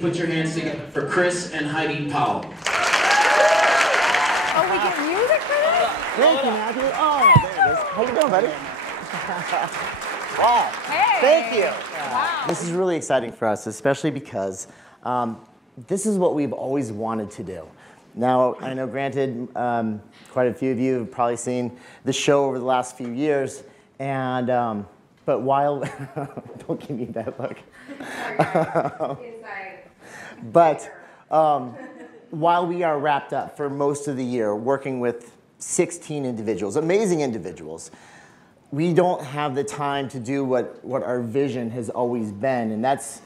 Put your hands together for Chris and Heidi Powell. Oh, we get music for this? Thank you, Matthew. Oh, there it is. How you doing, buddy? Wow. Hey. Thank you. Wow. This is really exciting for us, especially because this is what we've always wanted to do. Now, I know, granted, quite a few of you have probably seen the show over the last few years, and but while don't give me that look. But while we are wrapped up for most of the year working with 16 individuals, amazing individuals, we don't have the time to do what our vision has always been, and that's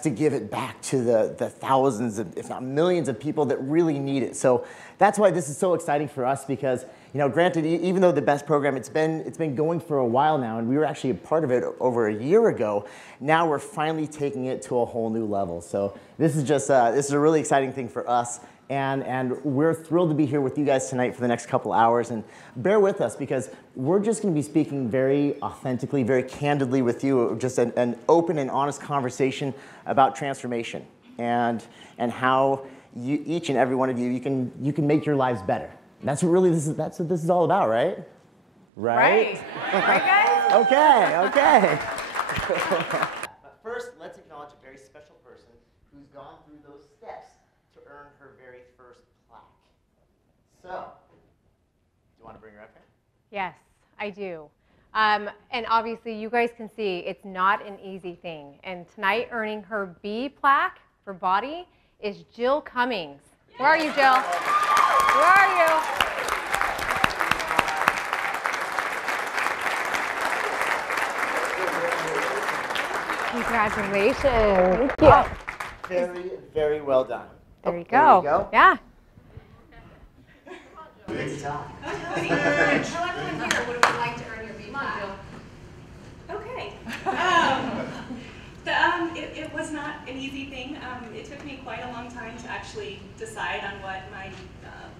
to give it back to the thousands, if not millions of people that really need it. So that's why this is so exciting for us, because, you know, granted, even though the BEST program, it's been going for a while now, and we were actually a part of it over a year ago, now we're finally taking it to a whole new level. So this is just, this is a really exciting thing for us. And we're thrilled to be here with you guys tonight for the next couple hours. And bear with us, because we're just going to be speaking very authentically, very candidly with you, just an open and honest conversation about transformation and how you, each and every one of you, you can make your lives better. And that's what really that's what this is all about, right? Right? Right, guys? Okay. But first, let's acknowledge a very special person who's gone through those steps to earn her very first plaque. So, do you want to bring her up here? Yes, I do. And obviously, you guys can see it's not an easy thing. And tonight, earning her B plaque for body is Jill Cummings. Where are you, Jill? Where are you? Congratulations. Thank you. Very, very well done. There you go. There you go. Yeah. Good job. Tell everyone here, what it would like to earn your B plaque. Okay. It was not an easy thing. It took me quite a long time to actually decide on what my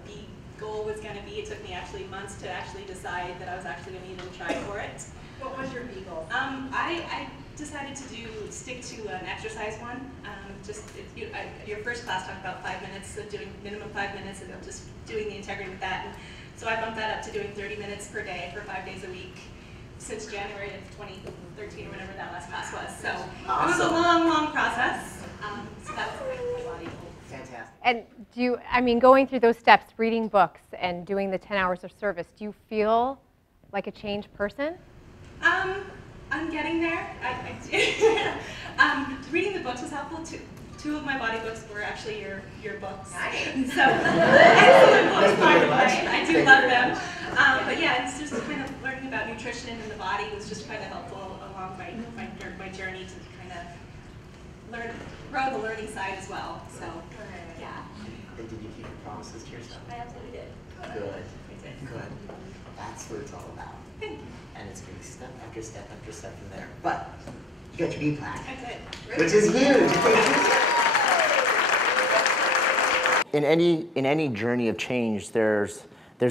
B goal was going to be. It took me actually months to actually decide that I was actually going to even try for it. What was your B goal? I decided to stick to an exercise one. Your first class talked about 5 minutes, so doing minimum 5 minutes, and just doing the integrity with that. And so I bumped that up to doing 30 minutes per day for 5 days a week since January of 2013 or whenever that last class was. So It was a long, long process. So that was my body goal. Fantastic. And going through those steps, reading books and doing the 10 hours of service, do you feel like a changed person? I'm getting there. Reading the books was helpful too. 2 of my body books were actually your books. Nice. So excellent books, by the way. I do love them. But yeah, it's just kind of learning about nutrition and the body was just kind of helpful along my journey to kind of grow the learning side as well. So yeah. And did you keep your promises to yourself? I absolutely did. Good. I did. Good. That's what it's all about. Thank you. And it's going to be step after step after step from there. But you got your B plaque, I did. which is huge. In any journey of change, there's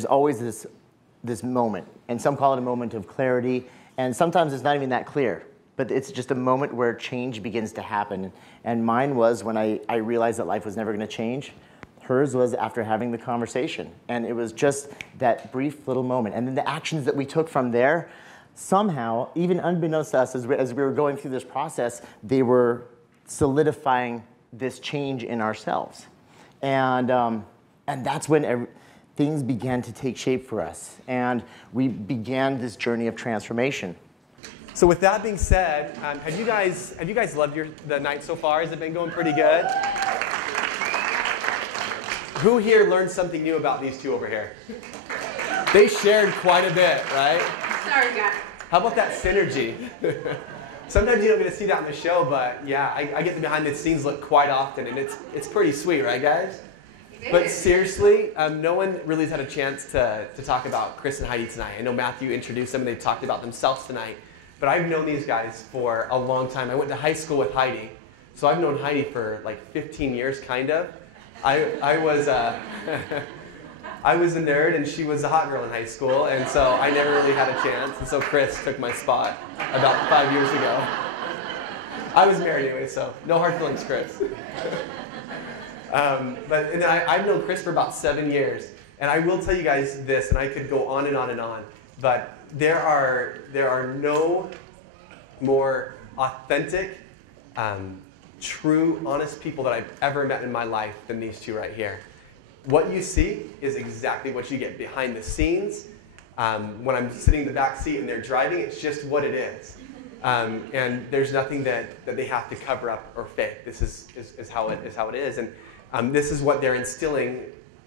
always this moment, and some call it a moment of clarity, and sometimes it's not even that clear, but it's just a moment where change begins to happen. And mine was when I realized that life was never going to change. Hers was after having the conversation, and it was just that brief little moment. And then the actions that we took from there, somehow, even unbeknownst to us as we were going through this process, they were solidifying this change in ourselves. And that's when things began to take shape for us, and we began this journey of transformation. So with that being said, have you guys loved the night so far? Has it been going pretty good? Who here learned something new about these two over here? They shared quite a bit, right? Sorry, guys. How about that synergy? Sometimes you don't get to see that on the show, but yeah, I get the behind the scenes look quite often, and it's pretty sweet, right, guys? But seriously, no one really has had a chance to talk about Chris and Heidi tonight. I know Matthew introduced them, and they talked about themselves tonight, but I've known these guys for a long time. I went to high school with Heidi, so I've known Heidi for like 15 years, kind of. I was I was a nerd and she was a hot girl in high school, and so I never really had a chance. And so Chris took my spot about 5 years ago. I was married anyway, so no hard feelings, Chris. And I've known Chris for about 7 years, and I will tell you guys this, and I could go on and on and on, but there are no more authentic, true, honest people that I've ever met in my life than these two right here. What you see is exactly what you get behind the scenes. When I'm sitting in the back seat and they're driving, it's just what it is. And there's nothing that they have to cover up or fake. This is how it is. And this is what they're instilling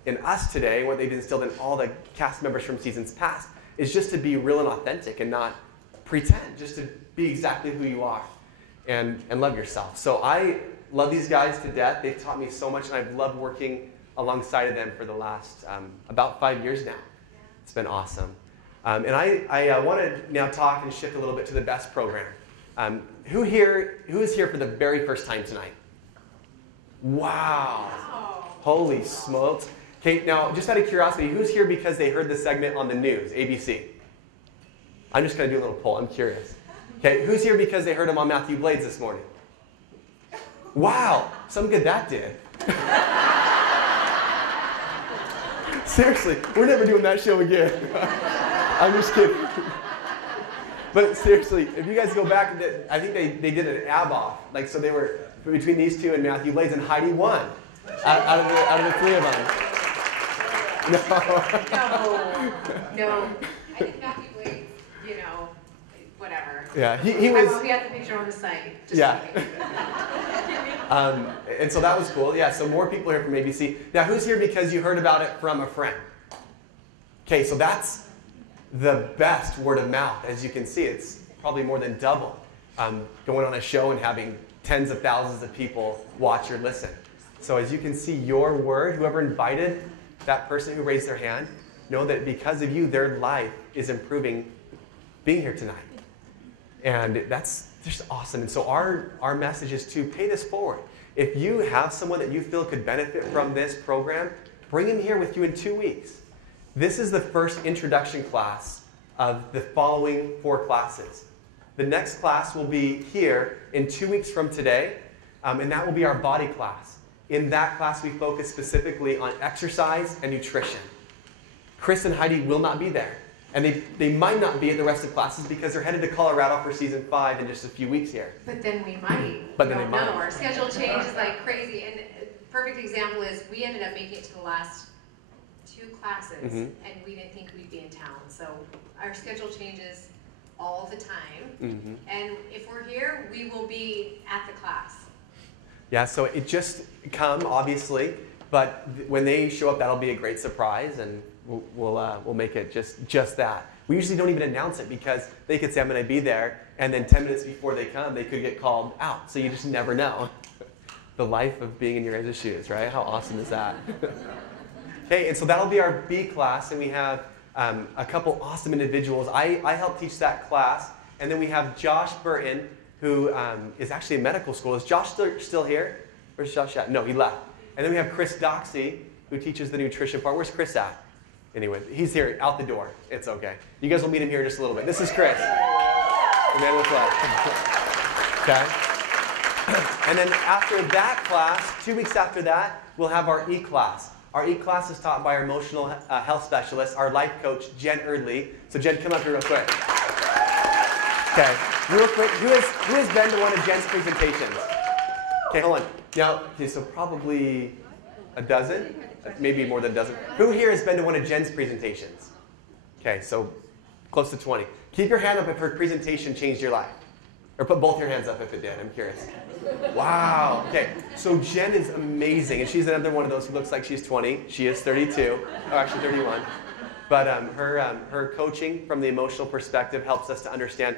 in us today, what they've instilled in all the cast members from seasons past, is just to be real and authentic and not pretend, just to be exactly who you are and love yourself. So I love these guys to death. They've taught me so much, and I've loved working alongside of them for the last about 5 years now. It's been awesome. And I want to now talk and shift a little bit to the BEST program. Who is here for the very first time tonight? Wow. Holy smokes. Okay, now just out of curiosity, who's here because they heard the segment on the news, ABC? I'm just going to do a little poll. I'm curious. Okay, who's here because they heard him on Matthew Blades this morning? Wow, some good that did. Seriously, we're never doing that show again. I'm just kidding. But seriously, if you guys go back, I think they did an ab off. Like, so they were between these two and Matthew Blades, and Heidi won out of the three of them. No. I think Matthew Blades, whatever. Yeah, he was. We have the picture on the site. Just yeah. kidding. And so that was cool. Yeah, so more people here from ABC. Now, who's here because you heard about it from a friend? Okay, so that's the best word of mouth. As you can see, it's probably more than double. Going on a show and having tens of thousands of people watch or listen. So as you can see, your word, whoever invited that person who raised their hand, know that because of you, their life is improving being here tonight. And that's just awesome. And so our message is to pay this forward. If you have someone that you feel could benefit from this program, bring him here with you in 2 weeks. This is the first introduction class of the following 4 classes. The next class will be here in 2 weeks from today, and that will be our body class. In that class, we focus specifically on exercise and nutrition. Chris and Heidi will not be there. And they might not be at the rest of classes because they're headed to Colorado for season 5 in just a few weeks here. But then we might. But then they might. No, our schedule changes like crazy. And a perfect example is we ended up making it to the last 2 classes, and we didn't think we'd be in town. So our schedule changes all the time. And if we're here, we will be at the class. Yeah, so it just come, obviously, but when they show up, that'll be a great surprise, and we'll make it just that. We usually don't even announce it because they could say, I'm going to be there, and then 10 minutes before they come, they could get called out. So you just never know. The life of being in your guys' shoes, right? How awesome is that? Okay, and so that'll be our B class, and we have a couple awesome individuals. I help teach that class, and then we have Josh Burton, who is actually in medical school. Is Josh still here? Where's Josh at? No, he left. And then we have Chris Doxey, who teaches the nutrition part. Where's Chris at? Anyway, he's here, out the door. It's okay. You guys will meet him here in just a little bit. This is Chris, the man with love. Okay? And then after that class, 2 weeks after that, we'll have our E class. Our E class is taught by our emotional health specialist, our life coach, Jenn Eardley. So Jen, come up here real quick. Okay, real quick, who has been to one of Jen's presentations? Okay, hold on. Now, okay, so probably a dozen, maybe more than a dozen. Who here has been to one of Jen's presentations? Okay, so close to 20. Keep your hand up if her presentation changed your life. Or put both your hands up if it did, I'm curious. Wow, okay. So Jen is amazing, and she's another one of those who looks like she's 20. She is 32, or actually 31. But her coaching from the emotional perspective helps us to understand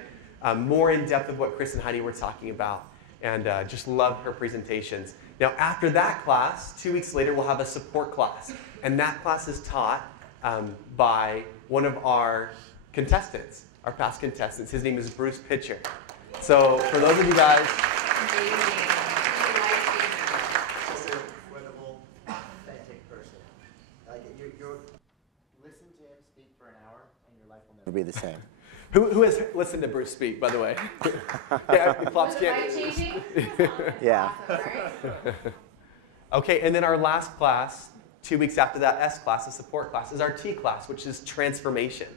more in depth of what Chris and Heidi were talking about. And just love her presentations. Now, after that class, 2 weeks later, we'll have a support class. And that class is taught by one of our contestants, our past contestants. His name is Bruce Pitcher. So for those of you guys... Just an incredible, authentic person. Like, listen to him speak for an hour, and your life will never be the same. Who has listened to Bruce speak, by the way? Yeah, the Plops can't. Life-changing? Yeah. Awesome, right? Okay, and then our last class, 2 weeks after that S class, the support class, is our T class, which is transformation.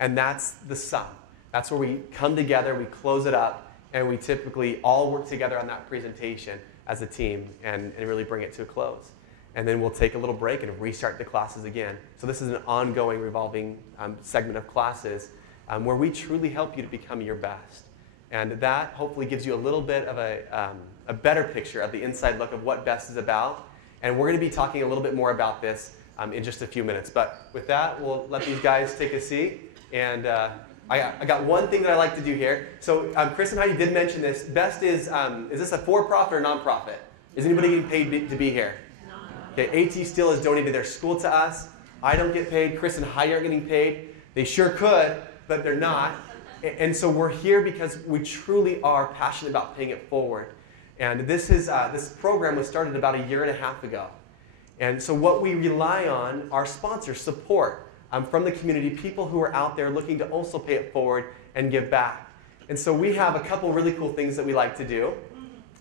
And that's the sum. That's where we come together, we close it up, and we typically all work together on that presentation as a team and really bring it to a close. And then we'll take a little break and restart the classes again. So this is an ongoing revolving segment of classes where we truly help you to become your best. And that hopefully gives you a little bit of a better picture of the inside look of what BEST is about. And we're going to be talking a little bit more about this in just a few minutes. But with that, we'll let these guys take a seat. And I got one thing that I like to do here. So Chris and Heidi did mention this. BEST is this a for-profit or non-profit? Is anybody getting paid to be here? Okay, AT still has donated their school to us. I don't get paid. Chris and Heidi aren't getting paid. They sure could, but they're not. And so we're here because we truly are passionate about paying it forward. And this program was started about 1.5 years ago. And so what we rely on are sponsors, support from the community, people who are out there looking to also pay it forward and give back. And so we have a couple really cool things that we like to do.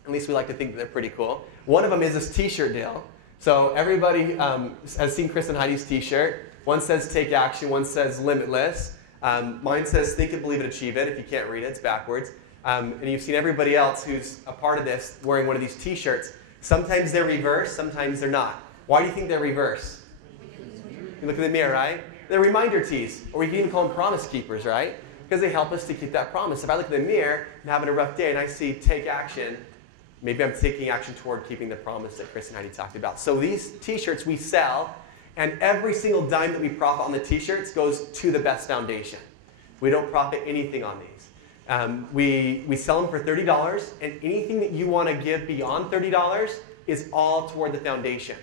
At least we like to think that they're pretty cool. One of them is this t-shirt deal. So everybody has seen Chris and Heidi's t-shirt. One says take action, one says limitless. Mine says think it, believe it, achieve it. If you can't read it, it's backwards. And you've seen everybody else who's a part of this wearing one of these t-shirts. Sometimes they're reverse, sometimes they're not. Why do you think they're reverse? You look in the mirror, right? They're reminder tees, or we can even call them promise keepers, right? Because they help us to keep that promise. If I look in the mirror and having a rough day and I see take action, maybe I'm taking action toward keeping the promise that Chris and Heidi talked about. So these t-shirts we sell, and every single dime that we profit on the t-shirts goes to the BEST Foundation. We don't profit anything on these. We sell them for $30, and anything that you want to give beyond $30 is all toward the foundation.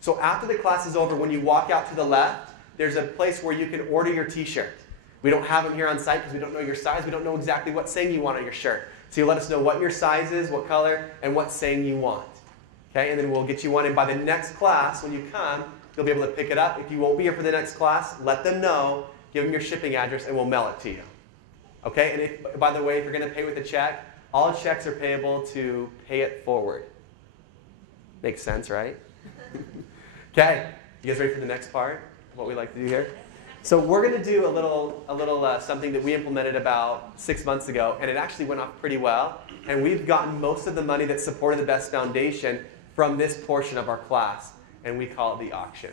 So after the class is over, when you walk out to the left, there's a place where you can order your t-shirt. We don't have them here on site because we don't know your size. We don't know exactly what saying you want on your shirt. So you let us know what your size is, what color, and what saying you want. Okay, and then we'll get you one. And by the next class, when you come, you'll be able to pick it up. If you won't be here for the next class, let them know. Give them your shipping address, and we'll mail it to you. Okay, and if, by the way, if you're going to pay with a check, all checks are payable to pay it forward. Makes sense, right? Okay, you guys ready for the next part? What we like to do here? So we're going to do a little something that we implemented about 6 months ago, and it actually went off pretty well. And we've gotten most of the money that supported the BEST Foundation from this portion of our class, and we call it the auction.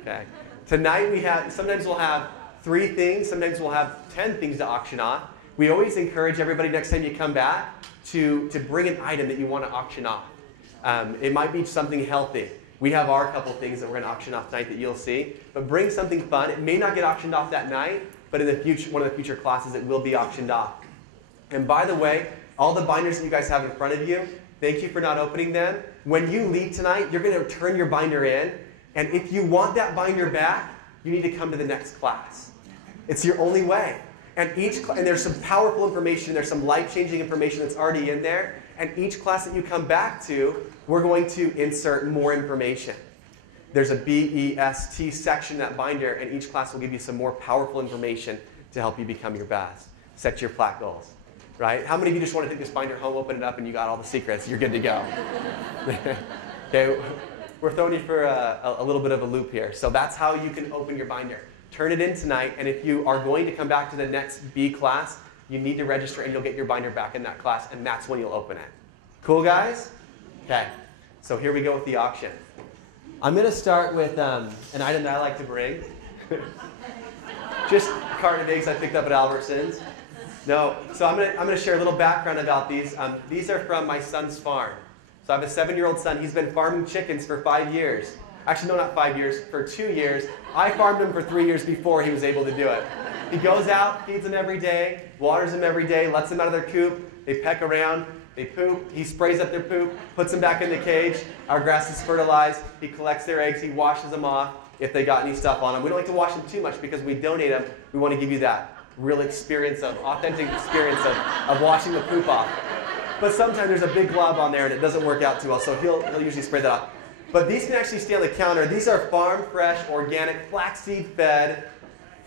Okay. Tonight sometimes we'll have 3 things, sometimes we'll have 10 things to auction off. We always encourage everybody next time you come back to bring an item that you want to auction off. It might be something healthy. We have our couple things that we're going to auction off tonight that you'll see. But bring something fun. It may not get auctioned off that night, but in the future, one of the future classes, it will be auctioned off. And by the way, all the binders that you guys have in front of you, thank you for not opening them. When you leave tonight, you're going to turn your binder in. And if you want that binder back, you need to come to the next class. It's your only way. And there's some powerful information, there's some life-changing information that's already in there. And each class that you come back to, we're going to insert more information. There's a BEST section in that binder, and each class will give you some more powerful information to help you become your best. Set your plaque goals, right? How many of you just want to take this binder home, open it up, and you got all the secrets? You're good to go. Okay, we're throwing you for a little bit of a loop here. So that's how you can open your binder. Turn it in tonight, and if you are going to come back to the next B class, you need to register, and you'll get your binder back in that class, and that's when you'll open it. Cool, guys? Okay, so here we go with the auction. I'm going to start with an item that I like to bring. Just a carton of eggs I picked up at Albertsons. No, so I'm going to share a little background about these. These are from my son's farm. So I have a 7-year-old son. He's been farming chickens for 5 years. Actually, no, not 5 years, for 2 years. I farmed him for 3 years before he was able to do it. He goes out, feeds them every day, waters them every day, lets them out of their coop. They peck around, they poop. He sprays up their poop, puts them back in the cage. Our grass is fertilized. He collects their eggs. He washes them off if they got any stuff on them. We don't like to wash them too much because we donate them. We want to give you that real experience authentic experience of washing the poop off. But sometimes there's a big glob on there and it doesn't work out too well, so he'll usually spray that off. But these can actually stay on the counter. These are farm fresh, organic, flaxseed fed,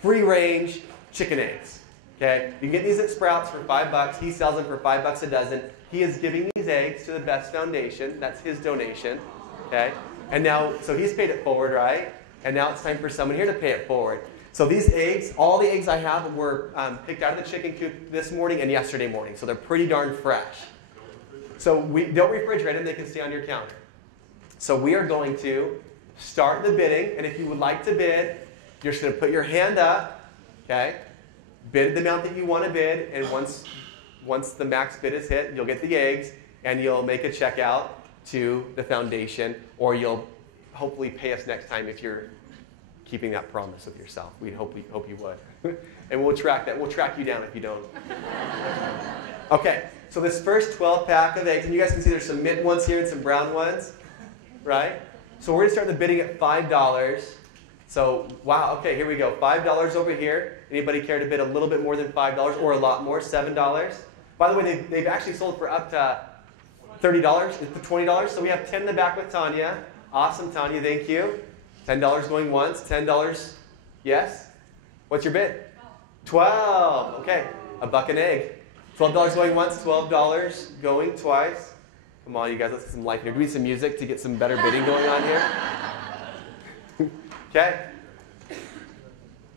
free range chicken eggs. Okay, you can get these at Sprouts for $5. He sells them for $5 a dozen. He is giving these eggs to the Best Foundation. That's his donation. Okay, and now, so he's paid it forward, right? And now it's time for someone here to pay it forward. So these eggs, all the eggs I have were picked out of the chicken coop this morning and yesterday morning. So they're pretty darn fresh. So we don't refrigerate them, they can stay on your counter. So we are going to start the bidding, and if you would like to bid, you're just going to put your hand up, okay? Bid the amount that you want to bid, and once the max bid is hit, you'll get the eggs, and you'll make a check out to the foundation, or you'll hopefully pay us next time if you're keeping that promise with yourself. We hope you would. And we'll track that. We'll track you down if you don't. Okay, so this first 12-pack of eggs, and you guys can see there's some mint ones here and some brown ones, right? So we're going to start the bidding at $5. So, wow, okay, here we go. $5 over here. Anybody care to bid a little bit more than $5 or a lot more? $7. By the way, they've actually sold for up to $30, $20. So we have 10 in the back with Tanya. Awesome, Tanya, thank you. $10 going once, $10, yes? What's your bid? 12, okay, a buck an egg. $12 going once, $12 going twice. Come on, you guys, let's get some life here. Do we need some music to get some better bidding going on here? Okay.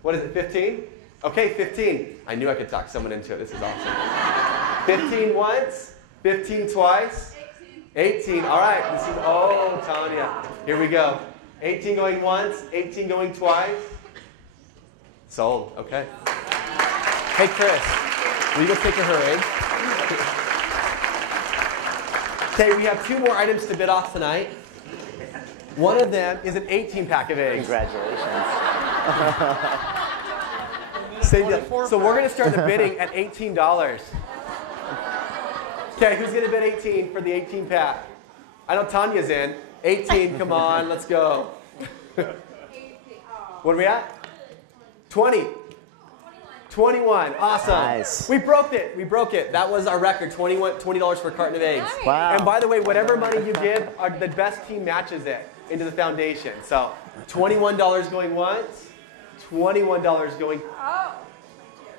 What is it, 15? Okay, 15. I knew I could talk someone into it. This is awesome. 15 once, 15 twice. 18. All right. This is, oh, Tanya. Here we go. 18 going once, 18 going twice. Sold. Okay. Hey, Chris, will you go take her eggs? Okay, we have 2 more items to bid off tonight. One of them is an 18-pack of eggs. Congratulations. Same deal. So we're going to start the bidding at $18. Okay, who's going to bid 18 for the 18-pack? I know Tanya's in. 18, come on, let's go. What are we at? 20. 21, awesome. Nice. We broke it, we broke it. That was our record, $20 for a carton of eggs. Nice. Wow. And by the way, whatever money you give, the best team matches it into the foundation. So $21 going once, $21 going,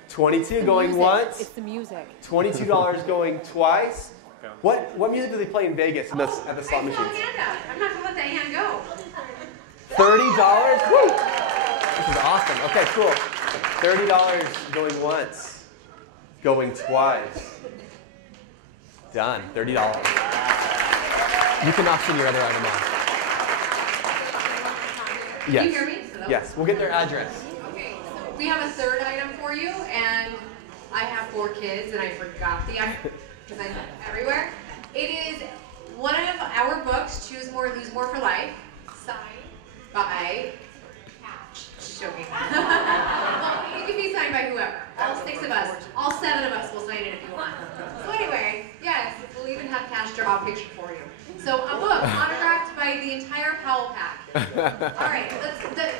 22 going once, It's the music. $22 going twice. What music do they play in Vegas at the slot I machines? saw a hand out. I'm not gonna let that hand go. $30? Woo! This is awesome. Okay, cool. $30 going once, going twice. Done. $30. You can option your other item off. Can Yes. you hear me? Hello? Yes. We'll get their address. Okay, so we have a third item for you, and I have 4 kids, and I forgot the item because I'm everywhere. It is one of our books, Choose More, Lose More for Life, signed by, she's joking. Well, it can be signed by whoever. All 6 of us, all 7 of us will sign it if you want. So anyway, yes, we'll even have cash draw picture for you. So a book autographed by the entire Powell pack. All right,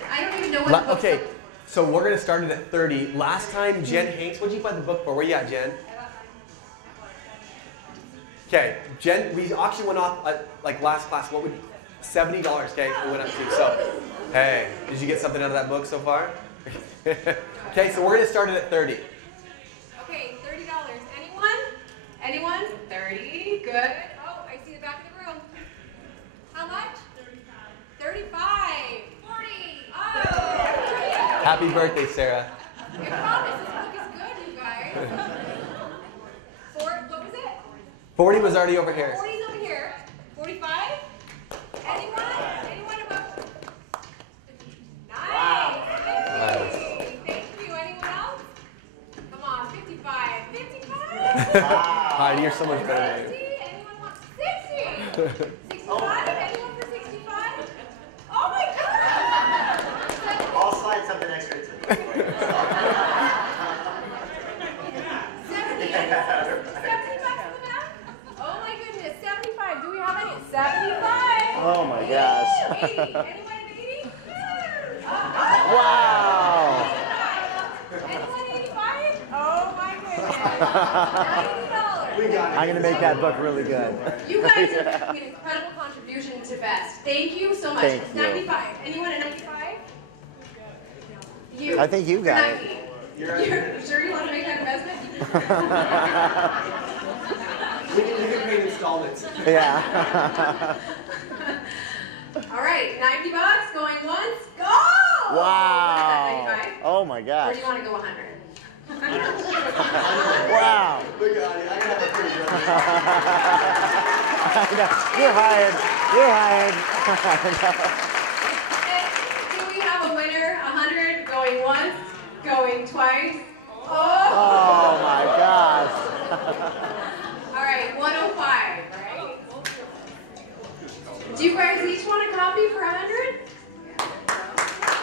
I don't even know what the book's Okay, so we're going to start it at 30. Last time, Jen Hanks, what did you buy the book for? Where you at, Jen? Okay, Jen, we auction went off like last class. What would $70? Okay, it went up to. So, hey, did you get something out of that book so far? Okay, so we're gonna start it at 30. Okay, $30. Anyone? 30. Good. Oh, I see the back of the room. How much? 35. 40. Oh. Happy birthday, Sarah. I promise this book is good, you guys. What was it? 40 was already over here. 40's over here. 45? Anyone? Anyone above? Nice. Nice. Thank you. Anyone else? Come on, 55. 55? Heidi, you're so much better than 60? me. Anyone want 60? 65? Anyone for 65? Oh my God! I'll slide something extra to 70? 70 bucks in the back? Oh my goodness, 75. Do we have any? 75. Oh my gosh. 80. Anyone at 80? Wow. Anyone 85? Oh my goodness. $90. I'm going to make that book really good. You guys are making an incredible contribution to Best. Thank you so much. Thank It's you. 95. Anyone at 95? You. I think you got it. 90. You're sure you want to make that investment? we can pay in installments. Yeah. All right, $90 going once. Go! Wow. 95? Oh my Or gosh. do you want to go 100? Wow. Look at Heidi, I got a pretty good. You're hired. You're hired. Do we have a winner? 100 going once, going twice. Oh my gosh. All right, 105, right? Do you guys each want a copy for 100?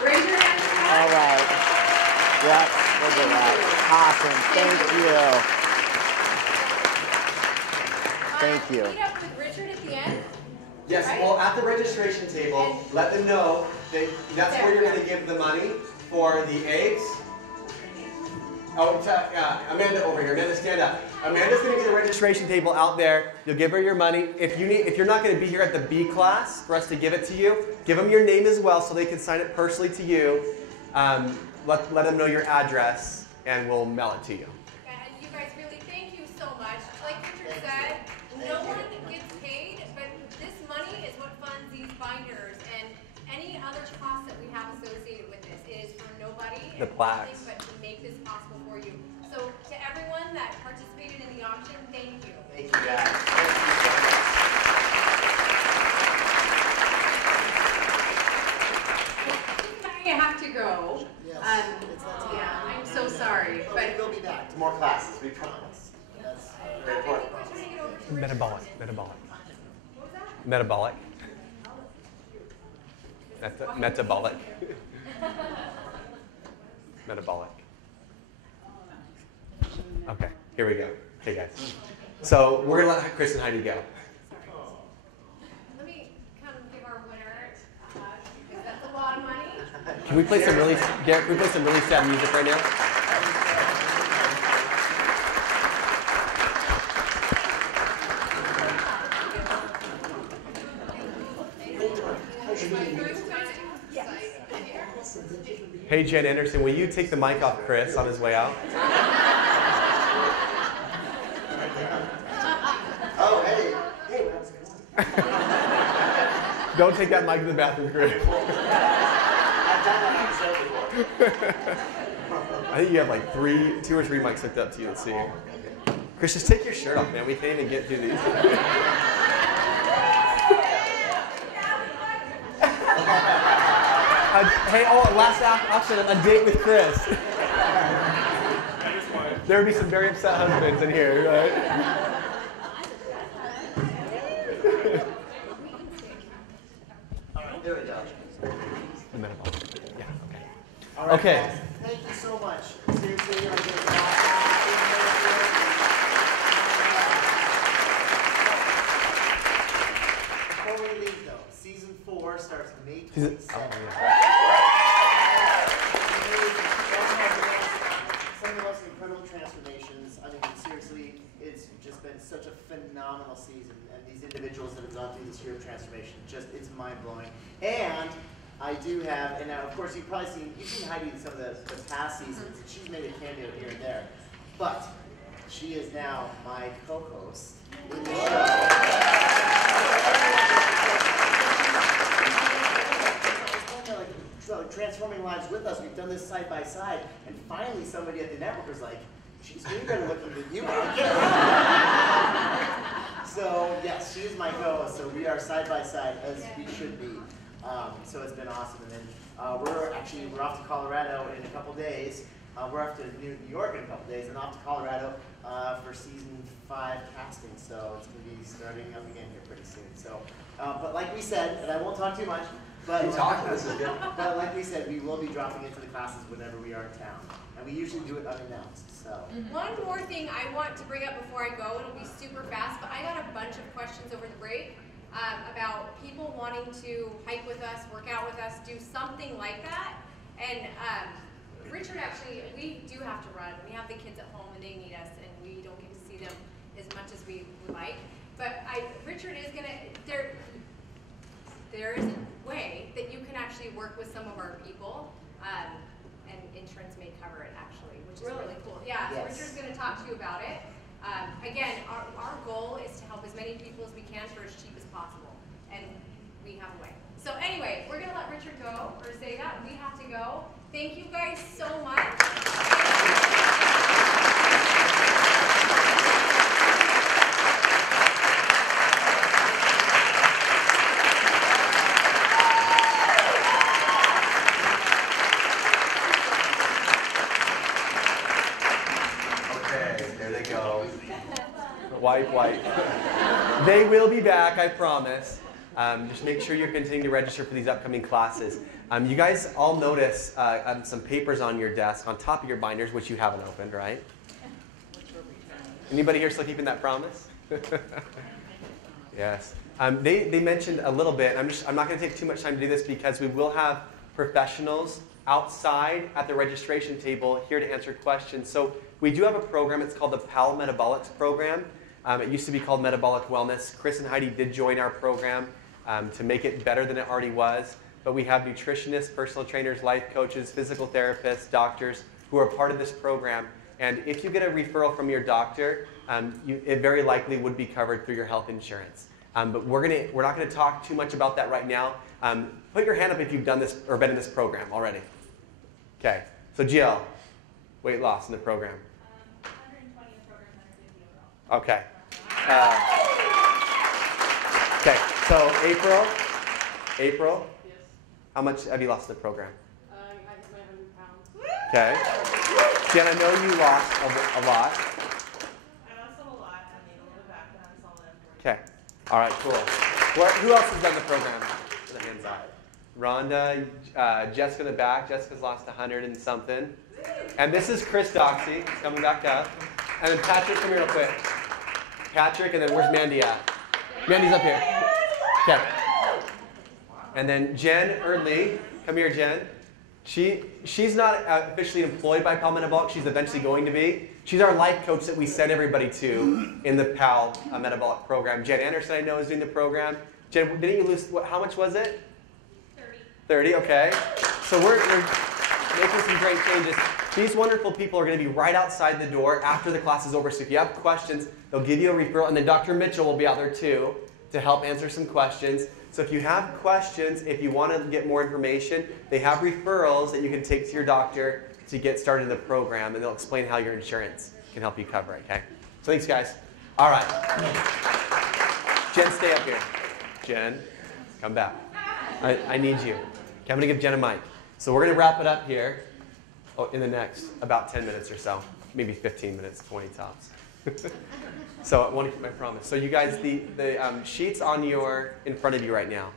Raise your hand. All right. Yep, we'll do that. Awesome. Thank you. Meet up with Richard at the end. Yes, Right? well, at the registration table, let them know that that's where you're going to give the money for the eggs. Oh, Amanda over here. Amanda, stand up. Amanda's going to be the registration table out there. You'll give her your money. If you're not going to be here at the B class for us to give it to you, give them your name as well so they can sign it personally to you. Let them know your address, and we'll mail it to you. And you guys really, thank you so much. Like Richard said, no one gets paid, but this money is what funds these binders and any other costs that we have associated with this. It is for nobody The and plaques. nothing but to make this possible for you. So to everyone that participated in the auction, thank you. Thank you guys. I have to go. Yeah, I'm so sorry, but we'll be back to more classes, we promise. That's very important. Metabolic. Metabolic. Metabolic. Metabolic. Okay, here we go. Okay, guys. So we're gonna let Chris and Heidi go. Let me come give our winner a hug, because that's a lot of money. Can we play some really sad music right now? Hey, Jen Anderson, will you take the mic off Chris on his way out? Oh, hey. Hey, how's it going? Don't take that mic to the bathroom, Chris. I've done that on the show before. I think you have like 2 or 3 mics hooked up to you. Let's see. Chris, just take your shirt off, man. We can't even get through these. Hey, last option, a date with Chris. There would be some very upset husbands in here, right? All right, there we go. The metabolic. Yeah, okay. All right, Okay. guys, thank you so much. Seriously, you're doing Before we leave, though, season 4 starts May 27th. Some of the most incredible transformations. I mean, seriously, it's just been such a phenomenal season, and these individuals that have gone through this year of transformation, it's mind-blowing. And I do have, and now of course you've seen Heidi in some of the past seasons, and she's made a cameo here and there, but she is now my co-host in the show. Transforming lives with us. We've done this side by side, and finally somebody at the network was like, "She's way better looking than you are." So yes, she is my co-host. So we are side by side as we should be. So it's been awesome. And then we're off to Colorado in a couple days. We're off to New York in a couple days, and off to Colorado for season 5 casting. So it's going to be starting up again here pretty soon. So, but like we said, and I won't talk too much. But like we said, we will be dropping into the classes whenever we are in town. And we usually do it unannounced, so. One more thing I want to bring up before I go, it'll be super fast, but I got a bunch of questions over the break about people wanting to hike with us, work out with us, do something like that. And Richard, actually, we do have to run. We have the kids at home and they need us, and we don't get to see them as much as we would like. But Richard is gonna, there is a way that you can actually work with some of our people and insurance may cover it actually, which is really cool. Yeah, so Yes. Richard's going to talk to you about it. Again, our goal is to help as many people as we can for as cheap as possible, and we have a way. So anyway, we're going to let Richard go, or say that. We have to go. Thank you guys so much. Wipe. They will be back, I promise. Just make sure you're continuing to register for these upcoming classes. You guys all notice some papers on your desk, on top of your binders, which you haven't opened, right? Anybody here still keeping that promise? Yes. They mentioned a little bit. I'm not going to take too much time to do this because we will have professionals outside at the registration table here to answer questions. So we do have a program. It's called the Powell Metabolics Program. It used to be called Metabolic Wellness. Chris and Heidi did join our program to make it better than it already was. But we have nutritionists, personal trainers, life coaches, physical therapists, doctors who are part of this program. And if you get a referral from your doctor, it very likely would be covered through your health insurance. But we're not going to talk too much about that right now. Put your hand up if you've done this or been in this program already. Okay. So Jill, weight loss in the program. 120 in the program, 150 overall. Okay. Okay. So April. Yes. How much have you lost in the program? I hit my 100 pounds. Okay. Jen, I know you lost a lot. I lost a lot. I made a little back, and I'm solid at 40. Okay. All right, cool. Who else has done the program? Put the hands up. Rhonda, Jessica in the back. Jessica's lost 100 and something. And this is Chris Doxey. He's coming back up. And then Patrick, come here real quick. Patrick, and then where's Mandy at? Mandy's up here. Okay. And then Jenn Eardley. Come here, Jen. She's not officially employed by Powell Metabolic. She's eventually going to be. She's our life coach that we send everybody to in the Powell Metabolic Program. Jen Anderson, I know, is doing the program. Jen, didn't you lose, how much was it? 30, okay. So we're making some great changes. These wonderful people are going to be right outside the door after the class is over. So if you have questions, they'll give you a referral. And then Dr. Mitchell will be out there too to help answer some questions. So if you have questions, if you want to get more information, they have referrals that you can take to your doctor to get started in the program. And they'll explain how your insurance can help you cover it, okay? So thanks, guys. All right. Jen, stay up here. Jen, come back. I need you. Okay, I'm going to give Jen a mic. So we're going to wrap it up here in the next about 10 minutes or so. Maybe 15 minutes, 20 tops. So I want to keep my promise. So you guys, the sheets in front of you right now,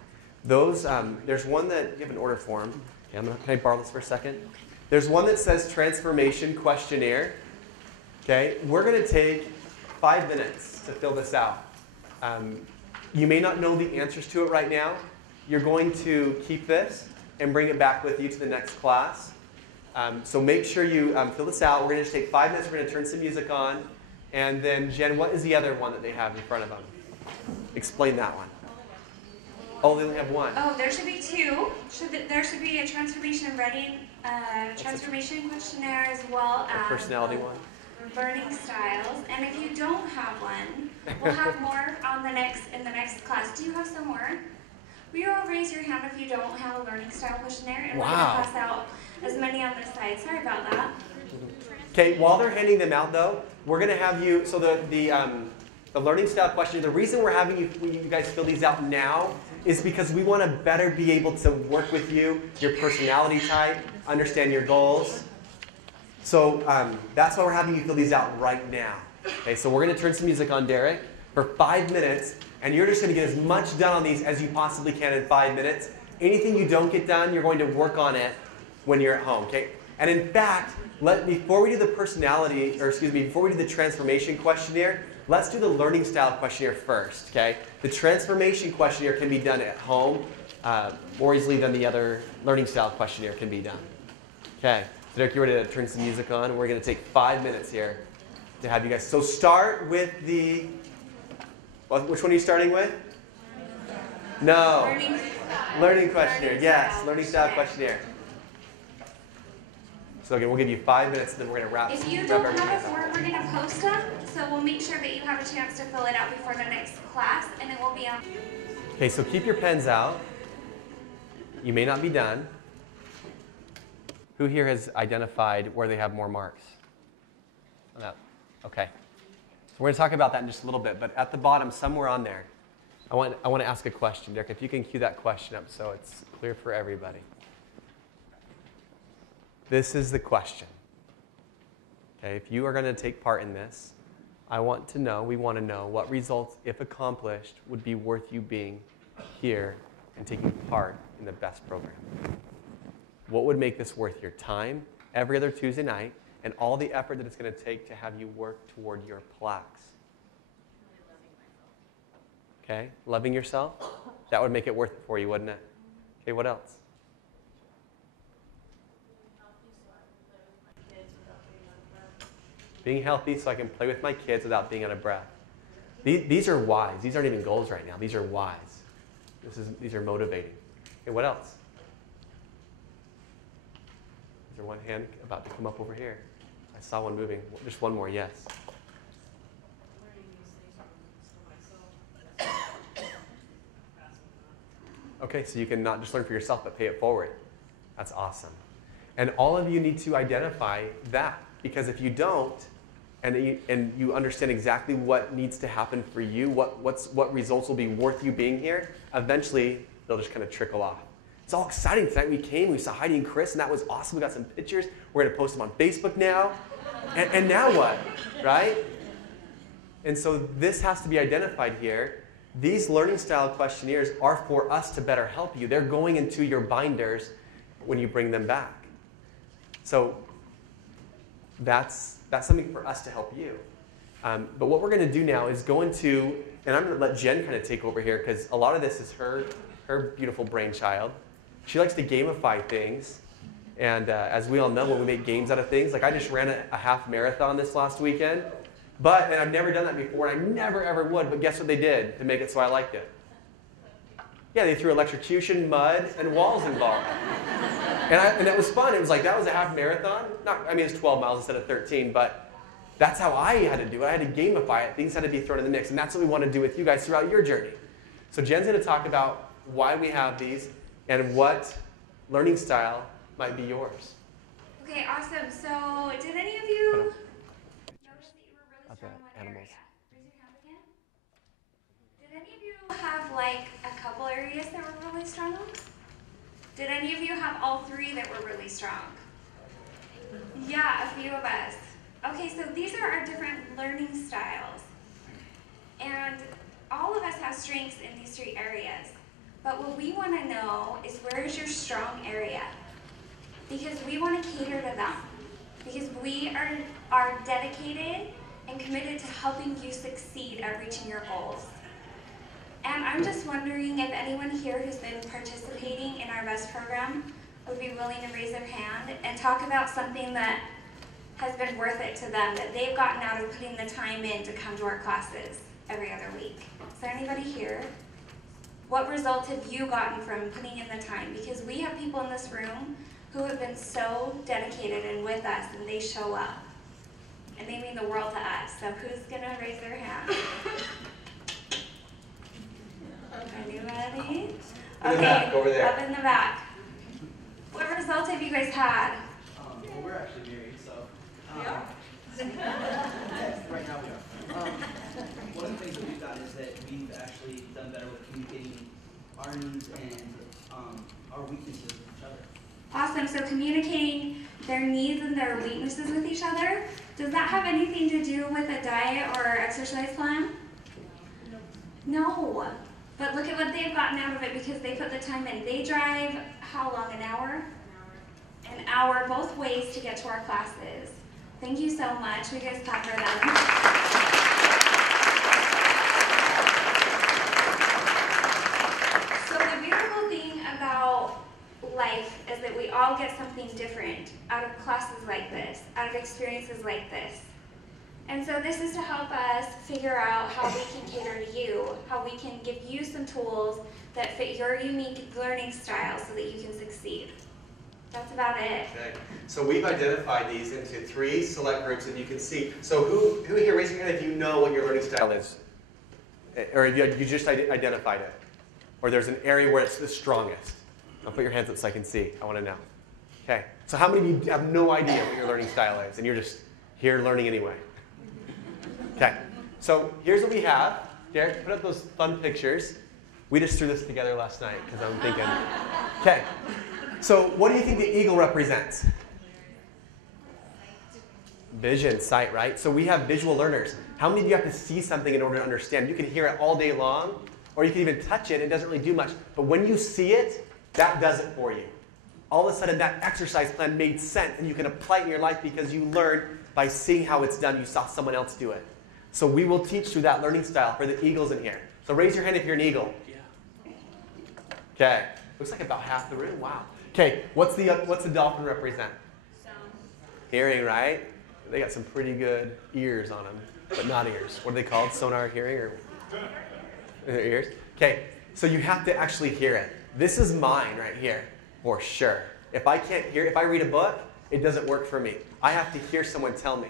those, there's one that, you have an order form. Okay, can I borrow this for a second? There's one that says Transformation Questionnaire. Okay, we're going to take 5 minutes to fill this out. You may not know the answers to it right now. You're going to keep this and bring it back with you to the next class. So make sure you fill this out. We're going to just take 5 minutes. We're going to turn some music on. And then, Jen, what is the other one that they have in front of them? Explain that one. Oh, they only have one. Oh, there should be two. There should be a transformation reading, transformation questionnaire as well as a personality one. Learning styles. And if you don't have one, we'll have more in the next class. Do you have some more? Will you all raise your hand if you don't have a learning style questionnaire? And we're going to pass out as many on this side. Sorry about that. Okay, while they're handing them out, though, we're going to have you, so the learning style questionnaire, the reason we're having you guys fill these out now is because we want to better be able to work with you, your personality type, understand your goals. So that's why we're having you fill these out right now. Okay, so we're going to turn some music on, Derek, for 5 minutes, and you're just going to get as much done on these as you possibly can in 5 minutes. Anything you don't get done, you're going to work on it when you're at home, okay? And in fact, before we do the before we do the transformation questionnaire, let's do the learning style questionnaire first, okay? The transformation questionnaire can be done at home more easily than the other learning style questionnaire can be done. Okay, so Derek, you're ready to turn some music on. We're going to take 5 minutes here to have you guys. So start with which one are you starting with? No. Learning questionnaire, yes, learning style questionnaire. So again, we'll give you 5 minutes, and then we're going to wrap. If you don't have a form, we're going to post them, so we'll make sure that you have a chance to fill it out before the next class, and it will be on. Okay, so keep your pens out. You may not be done. Who here has identified where they have more marks? No. Okay. So we're going to talk about that in just a little bit, but at the bottom, somewhere on there, I want to ask a question. Derek, if you can cue that question up so it's clear for everybody. This is the question. Okay, if you are going to take part in this, we want to know what results, if accomplished, would be worth you being here and taking part in the best program. What would make this worth your time every other Tuesday night and all the effort that it's going to take to have you work toward your plaques? Okay, loving yourself? That would make it worth it for you, wouldn't it? Okay, what else? Being healthy so I can play with my kids without being out of breath. These are whys. These aren't even goals right now. These are whys. These are motivating. Okay, what else? Is there one hand about to come up over here? I saw one moving. Just one more, yes. Okay, so you can not just learn for yourself, but pay it forward. That's awesome. And all of you need to identify that, because if you don't, and you understand exactly what needs to happen for you, what results will be worth you being here, eventually they'll just kind of trickle off. It's all exciting. Tonight we came, we saw Heidi and Chris, and that was awesome. We got some pictures. We're going to post them on Facebook now. And now what, right? And so this has to be identified here. These learning style questionnaires are for us to better help you. They're going into your binders when you bring them back. So that's something for us to help you. But what we're going to do now is go into, and I'm going to let Jen kind of take over here because a lot of this is her beautiful brainchild. She likes to gamify things. And as we all know, when we make games out of things, like I just ran a half marathon this last weekend. And I've never done that before, and I never ever would. But guess what they did to make it so I liked it? Yeah, they threw electrocution, mud, and walls involved. And it was fun. It was like, that was a half marathon. It's 12 miles instead of 13, but that's how I had to do it. I had to gamify it. Things had to be thrown in the mix, and that's what we want to do with you guys throughout your journey. So Jen's going to talk about why we have these and what learning style might be yours. Okay, awesome. So did any of you notice that you were really strong in one area? Raise your hand again. Did any of you have like a couple areas that were really strong? Did any of you have all three that were really strong? Yeah, a few of us. Okay, so these are our different learning styles. And all of us have strengths in these three areas. But what we want to know is, where is your strong area? Because we want to cater to them. Because we are dedicated and committed to helping you succeed at reaching your goals. And I'm just wondering if anyone here who's been participating in our BEST program would be willing to raise their hand and talk about something that has been worth it to them, that they've gotten out of putting the time in to come to our classes every other week. Is there anybody here? What results have you gotten from putting in the time? Because we have people in this room who have been so dedicated and with us, and they show up. And they mean the world to us. So who's gonna raise their hand? Anybody? Okay, over there. Up in the back. What results have you guys had? Well, we're actually married, so. Yeah? Yes, right now we are. One of the things that we've done is that we've actually done better with communicating our needs and our weaknesses with each other. Awesome. So communicating their needs and their weaknesses with each other. Does that have anything to do with a diet or exercise plan? No. But look at what they've gotten out of it because they put the time in. They drive, how long, an hour? An hour both ways to get to our classes. Thank you so much. We guys clap for them. So the beautiful thing about life is that we all get something different out of classes like this, out of experiences like this. And so this is to help us figure out how we can cater to you, how we can give you some tools that fit your unique learning style so that you can succeed. That's about it. Okay. So we've identified these into 3 select groups, and you can see. So who here, raise your hand if you know what your learning style is. Or if you just identified it. Or there's an area where it's the strongest. I'll put your hands up so I can see. I want to know. Okay. So how many of you have no idea what your learning style is, and you're just here learning anyway? Okay. So here's what we have. Derek, put up those fun pictures. We just threw this together last night because I'm thinking. Okay. So what do you think the eagle represents? Vision, sight, right? So we have visual learners. How many of you have to see something in order to understand? You can hear it all day long, or you can even touch it. It doesn't really do much. But when you see it, that does it for you. All of a sudden, that exercise plan made sense, and you can apply it in your life because you learned by seeing how it's done. You saw someone else do it. So we will teach you that learning style for the eagles in here. So raise your hand if you're an eagle. Okay. Looks like about half the room. Wow. Okay. What's the dolphin represent? Sound. Hearing, right? They got some pretty good ears on them, but not ears. What are they called? Sonar hearing or ears? Okay. So you have to actually hear it. This is mine right here, for sure. If I can't hear, if I read a book, it doesn't work for me. I have to hear someone tell me.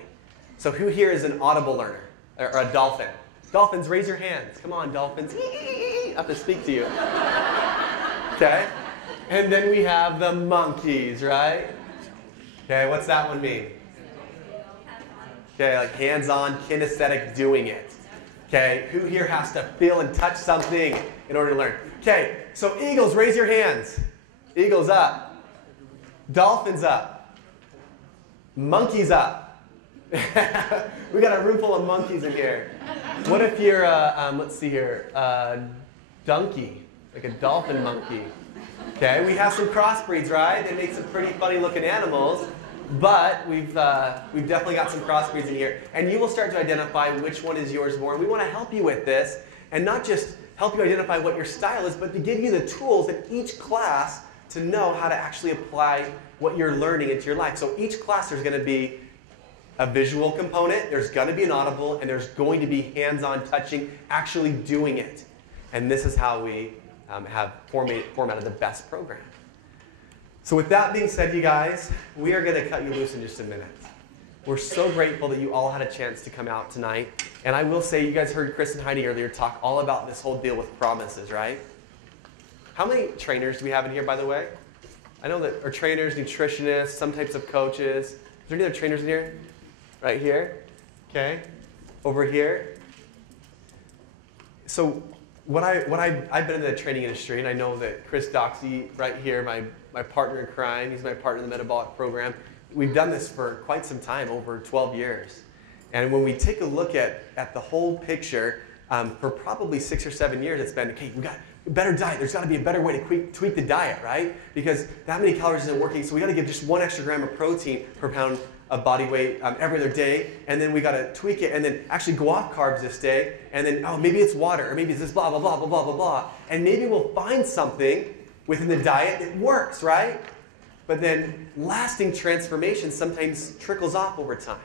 So who here is an audible learner or a dolphin? Dolphins, raise your hands. Come on, dolphins. I have to speak to you. Okay. And then we have the monkeys, right? Okay, what's that one mean? Okay, like hands-on, kinesthetic, doing it. Okay, who here has to feel and touch something in order to learn? Okay, so eagles, raise your hands. Eagles up. Dolphins up. Monkeys up. We got a room full of monkeys in here. What if you're, let's see here, donkey, like a dolphin monkey? Okay, we have some crossbreeds, right? They make some pretty funny looking animals, but we've definitely got some crossbreeds in here. And you will start to identify which one is yours more. And we want to help you with this, and not just help you identify what your style is, but to give you the tools in each class to know how to actually apply what you're learning into your life. So each class there's going to be a visual component, there's going to be an audible, and there's going to be hands-on touching, actually doing it. And this is how we have formatted the best program. So with that being said, you guys, we are going to cut you loose in just a minute. We're so grateful that you all had a chance to come out tonight. And I will say, you guys heard Chris and Heidi earlier talk all about this whole deal with promises, right? How many trainers do we have in here, by the way? I know that our trainers, nutritionists, some types of coaches. Is there any other trainers in here? Right here. Okay. Over here. So I've been in the training industry, and I know that Chris Doxey, right here, my partner in crime, he's my partner in the metabolic program. We've done this for quite some time, over 12 years. And when we take a look at the whole picture, for probably 6 or 7 years, it's been, okay, we got a better diet. There's got to be a better way to tweak the diet, right? Because that many calories isn't working, so we got to give just 1 extra gram of protein per pound of body weight every other day, and then we got to tweak it, and then actually go off carbs this day, and then, oh, maybe it's water, or maybe it's this blah, blah, blah, blah, blah, blah, blah. And maybe we'll find something within the diet that works, right? But then lasting transformation sometimes trickles off over time.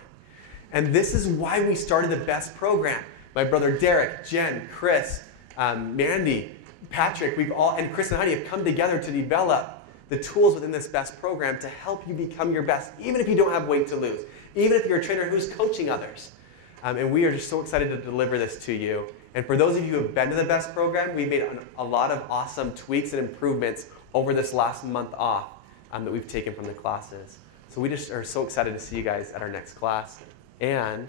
And this is why we started the best program. My brother Derek, Jen, Chris, Mandy, Patrick, and Chris and Heidi have come together to develop the tools within this best program to help you become your best, even if you don't have weight to lose, even if you're a trainer who's coaching others. And we are just so excited to deliver this to you. And for those of you who have been to the best program, we've made a lot of awesome tweaks and improvements over this last month off that we've taken from the classes. So we just are so excited to see you guys at our next class. And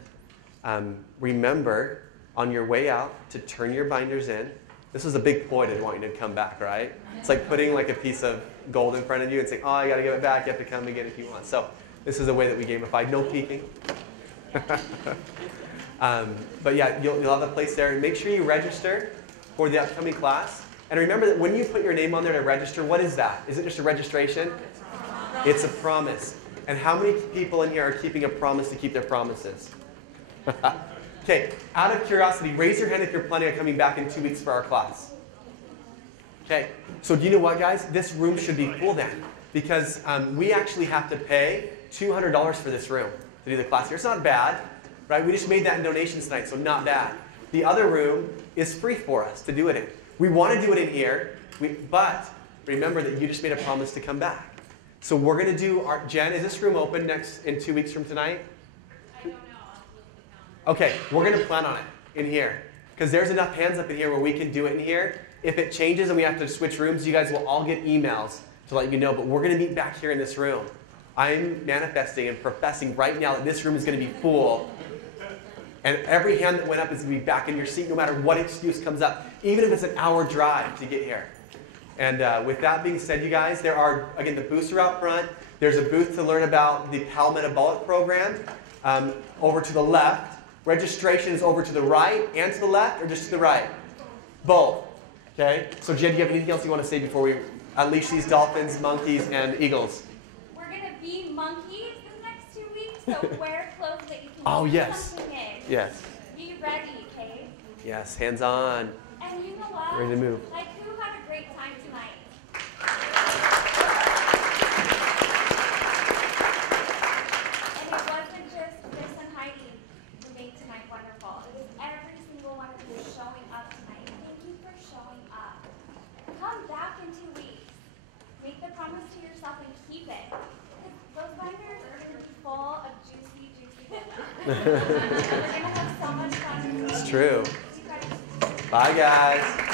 remember, on your way out, to turn your binders in. This was a big ploy to want you to come back, right? It's like putting like a piece of gold in front of you and saying, oh, I got to give it back. You have to come again if you want. So this is a way that we gamified. No peeking. But yeah, you'll have a place there. And make sure you register for the upcoming class. And remember that when you put your name on there to register, what is that? Is it just a registration? It's a promise. And how many people in here are keeping a promise to keep their promises? Okay, out of curiosity, raise your hand if you're planning on coming back in 2 weeks for our class. Okay, so do you know what, guys? This room should be full then, because we actually have to pay $200 for this room to do the class here. It's not bad, right? We just made that in donations tonight, so not bad. The other room is free for us to do it in. We want to do it in here, but remember that you just made a promise to come back. So we're going to do our, Jen, is this room open in 2 weeks from tonight? I don't know. I'll have to look at the calendar. Okay, we're going to plan on it in here. Because there's enough hands up in here where we can do it in here. If it changes and we have to switch rooms, you guys will all get emails to let you know. But we're going to meet back here in this room. I'm manifesting and professing right now that this room is going to be full. And every hand that went up is going to be back in your seat no matter what excuse comes up. Even if it's an hour drive to get here. And with that being said, you guys, there are, again, the booths are out front. There's a booth to learn about the Powell Metabolic Program over to the left. Registration is over to the right and to the left, or just to the right? Both. Okay? So Jen, do you have anything else you want to say before we unleash these dolphins, monkeys, and eagles? We're going to be monkeys the next 2 weeks, so wear clothes that you can Oh, put yes. something in. Yes. Be ready, okay? Yes, hands on. And you know what? Ready to move. Like, who had a great time tonight? And it wasn't just Chris and Heidi who made tonight wonderful. It was every single one of you showing up tonight. Thank you for showing up. Come back in 2 weeks. Make the promise to yourself and keep it. Because those binders are going to be full of juicy, juicy goodness. We're going to have so much fun. It's true. You guys. Bye, guys.